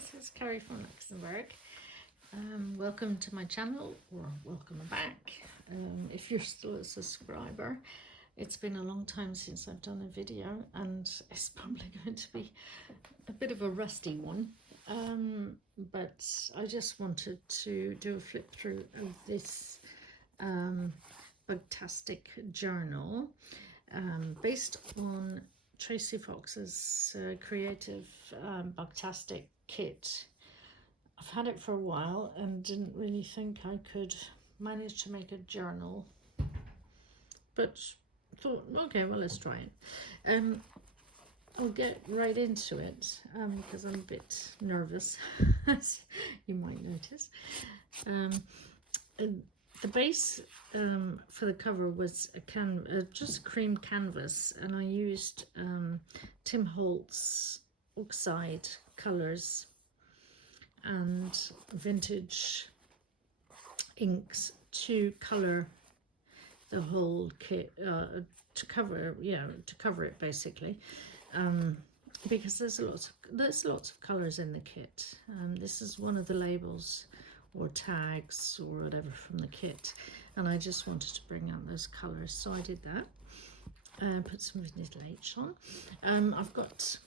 this is Carrie from Luxembourg. Welcome to my channel, or welcome back if you're still a subscriber. It's been a long time since I've done a video, and it's probably going to be a bit of a rusty one, but I just wanted to do a flip through of this BUGTASTIC journal based on Tracy Fox's creative BUGTASTIC kit. I've had it for a while and didn't really think I could manage to make a journal, but thought, okay, well, let's try it. I'll get right into it because I'm a bit nervous, as you might notice. The base for the cover was just a cream canvas, and I used Tim Holtz oxide colours and vintage inks to colour the whole kit, to cover it basically, because there's lots of colours in the kit. This is one of the labels or tags or whatever from the kit, and I just wanted to bring out those colours, so I did that. Put some vintage H on. I've got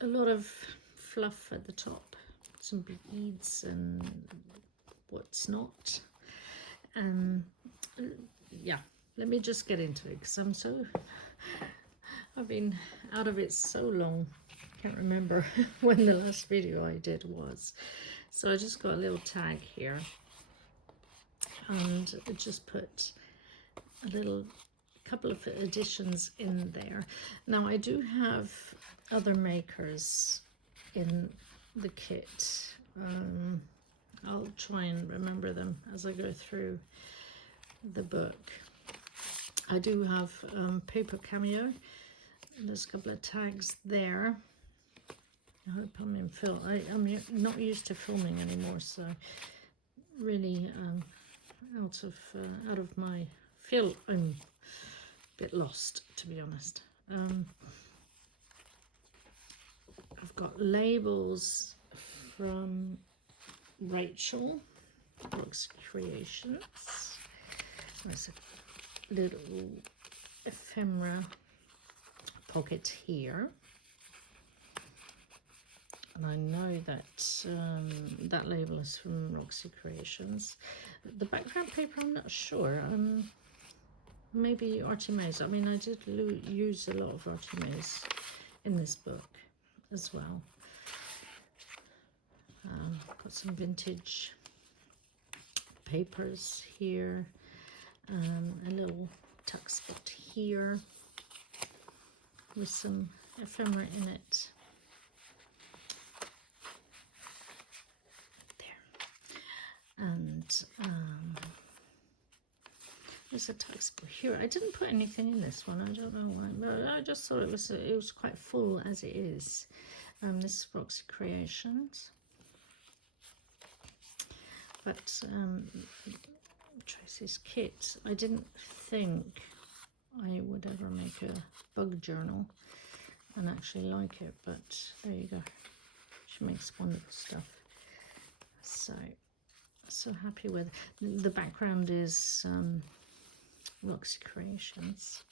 a lot of fluff at the top, some beads and what's not. Yeah, let me just get into it because I've been out of it so long, can't remember when the last video I did was. So I just got a little tag here, and I just put a couple of additions in there. Now I do have other makers in the kit. I'll try and remember them as I go through the book. I do have Paper Cameo. There's a couple of tags there. I hope I'm in film. I'm not used to filming anymore, so really out of my field. I'm a bit lost, to be honest. I've got labels from Rachel, RoxyCreations. There's a little ephemera pocket here. And I know that that label is from RoxyCreations. The background paper, I'm not sure. Maybe Artymaze. I mean, I did use a lot of Artymaze in this book as well. Got some vintage papers here. A little tuck spot here with some ephemera in it. And there's a tuck spot here. I didn't put anything in this one. I don't know why, but I just thought it was quite full as it is. This is RoxyCreations, but Tracy's kit. I didn't think I would ever make a bug journal and actually like it, but there you go. She makes wonderful stuff. So happy with the background is RoxyCreations.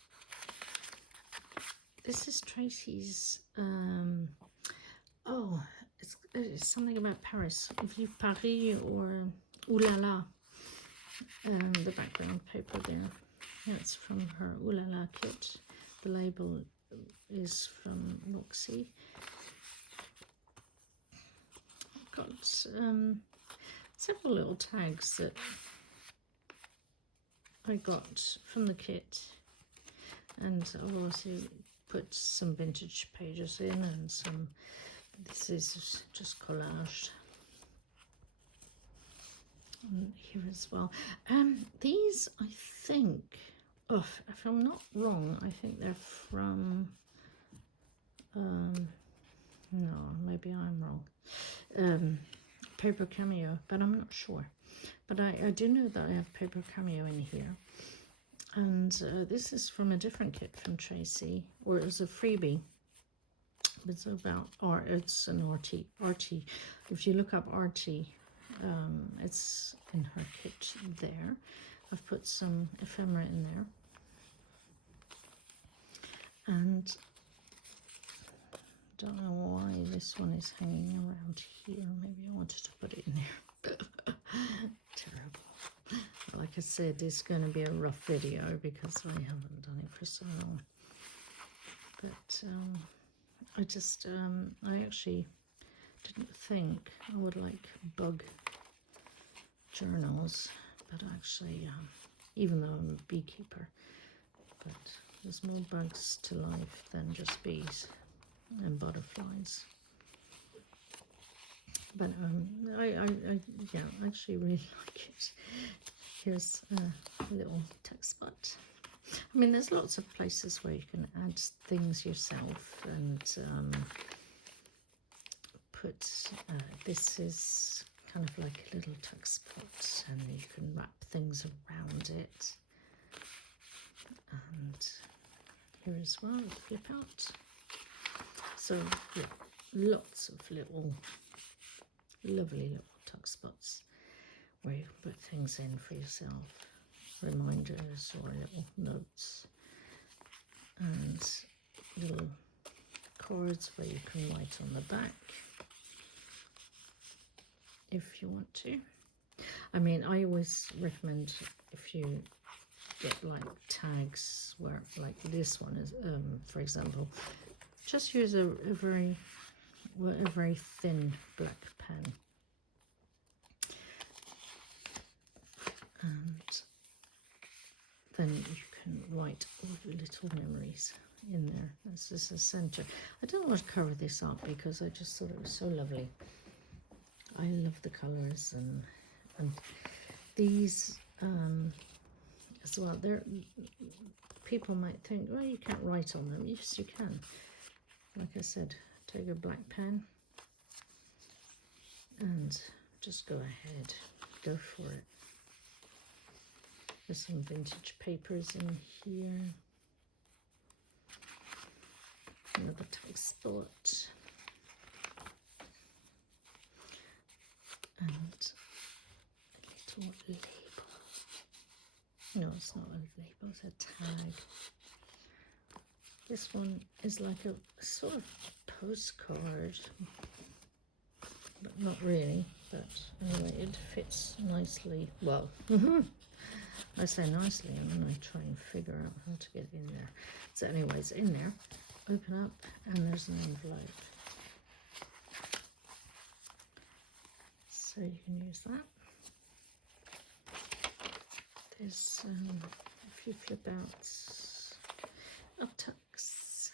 This is Tracy's it's something about Paris, Vive Paris, or Ooh La La. The background paper there, yeah, it's from her Ooh La La kit. The label is from Roxy. I've got several little tags that I got from the kit, and I've also put some vintage pages in, and some, this is just collaged here as well. These, I think, if I'm not wrong, I think they're from no, maybe I'm wrong. Paper Cameo, but I'm not sure. But I do know that I have Paper Cameo in here. And this is from a different kit from Tracy, or it was a freebie It's about art. It's an Arty. If you look up Arty, it's in her kit there. I've put some ephemera in there, and don't know why this one is hanging around here. Maybe I wanted to put it in there. Terrible. Like I said, it's going to be a rough video because I haven't done it for so long. But I actually didn't think I would like bug journals, but actually, even though I'm a beekeeper, but there's more bugs to life than just bees and butterflies. But I actually really like it. Here's a little text spot. I mean, there's lots of places where you can add things yourself and put, this is kind of like a little text spot, and you can wrap things around it. And here as well, flip out. So yeah, lots of little, lovely little tuck spots where you can put things in for yourself. Reminders or little notes, and little cards where you can write on the back if you want to. I mean, I always recommend, if you get like tags where, like this one is, for example, just use a very thin black pen, and then you can write all the little memories in there. This is a center. I don't want to cover this up because I just thought it was so lovely. I love the colors, and these as well. There, people might think, well, you can't write on them. Yes, you can. Like I said, take a black pen and just go ahead, go for it. There's some vintage papers in here. Another text spot. And a little label. No, it's not a label, it's a tag. This one is like a sort of postcard, but not really. But anyway, it fits nicely. Well, I say nicely, and then I try and figure out how to get in there. So anyways, in there, open up, and there's an envelope. So you can use that. There's, if you flip out, tucks.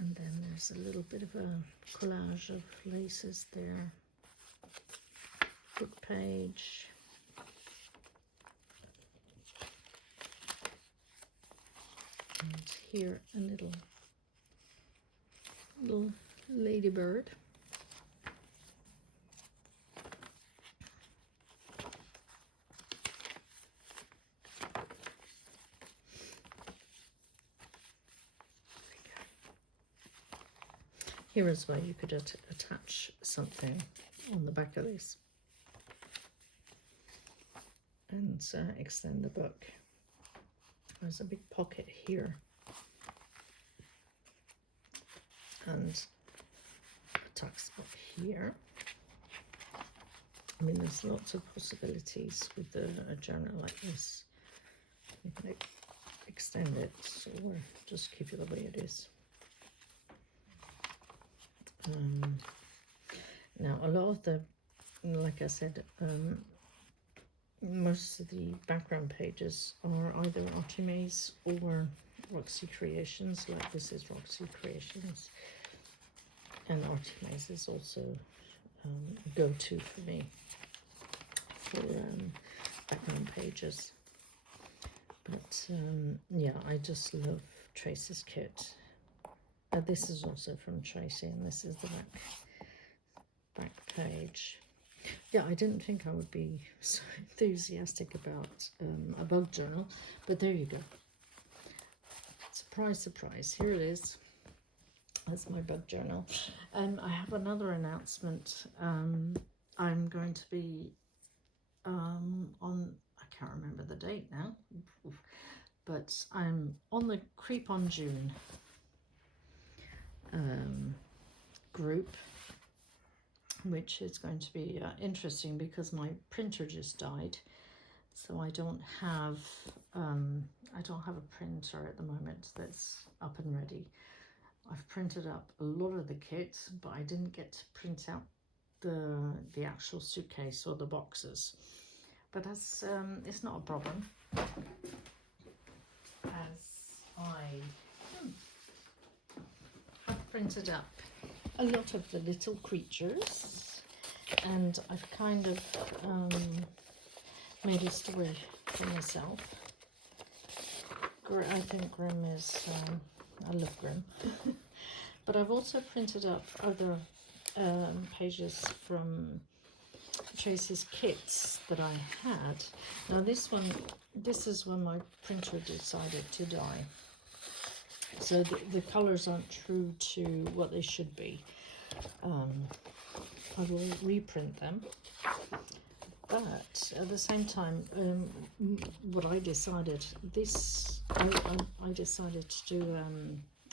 And then there's a little bit of a collage of laces there. Book page. And here a little ladybird. Here as well, you could attach something on the back of this and extend the book. There's a big pocket here and a tuck spot here. I mean, there's lots of possibilities with a journal like this. You can extend it or just keep it the way it is. Now, a lot of the, like I said, most of the background pages are either Artymaze or RoxyCreations. Like this is RoxyCreations, and Artymaze is also go-to for me for background pages. But yeah, I just love Tracy's kit. This is also from Tracy, and this is the back page. Yeah, I didn't think I would be so enthusiastic about a bug journal, but there you go. Surprise, surprise, here it is. That's my bug journal. I have another announcement. I'm going to be on, I can't remember the date now, but I'm on the Creep on June group, which is going to be interesting because my printer just died, so I don't have a printer at the moment that's up and ready. I've printed up a lot of the kit, but I didn't get to print out the actual suitcase or the boxes. But that's it's not a problem, as I have printed up a lot of the little creatures, and I've kind of made a story for myself. I think Grimm is, I love Grimm. But I've also printed up other pages from Tracy's kits that I had. Now this is when my printer decided to die. So the colours aren't true to what they should be. I will reprint them. But at the same time, what I decided, I decided to do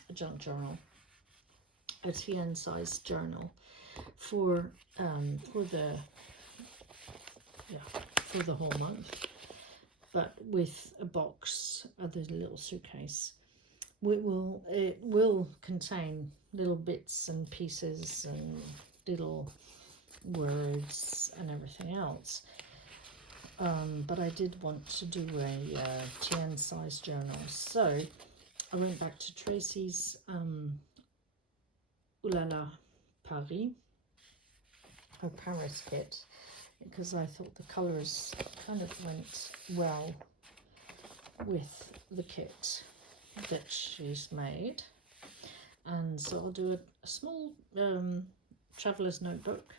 a junk journal, a TN size journal for the whole month, but with a box of the little suitcase. It will contain little bits and pieces and little words and everything else, but I did want to do a TN size journal, so I went back to Tracy's Ooh La La Paris, her Paris kit, because I thought the colours kind of went well with the kit that she's made. And so I'll do a small traveller's notebook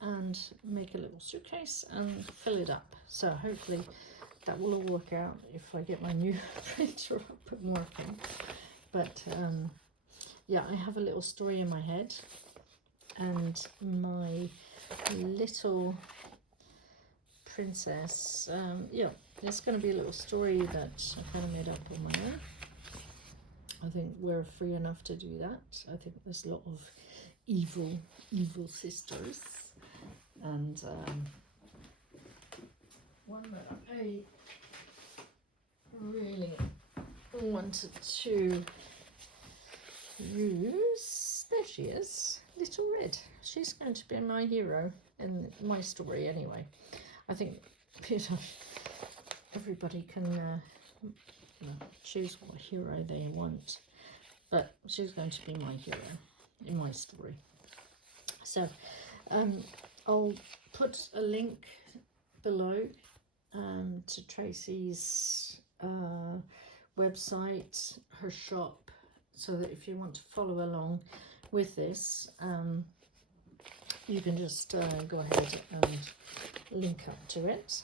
and make a little suitcase and fill it up. So hopefully that will all work out if I get my new printer up and working. But yeah, I have a little story in my head, and my little princess, yeah, it's going to be a little story that I kind of made up on my own. I think we're free enough to do that. I think there's a lot of evil sisters, and one that I really wanted to use, there she is, Little Red. She's going to be my hero in my story anyway. I think, you know, everybody can choose what hero they want, but she's going to be my hero in my story. So I'll put a link below to Tracy's website, her shop, so that if you want to follow along with this, you can just go ahead and link up to it.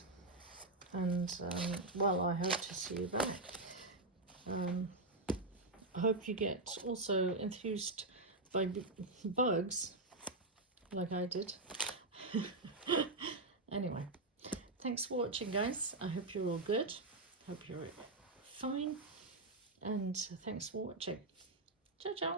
And well, I hope to see you back. I hope you get also enthused by bugs like I did. Anyway, thanks for watching, guys. I hope you're all good. Hope you're fine, and thanks for watching. Ciao ciao.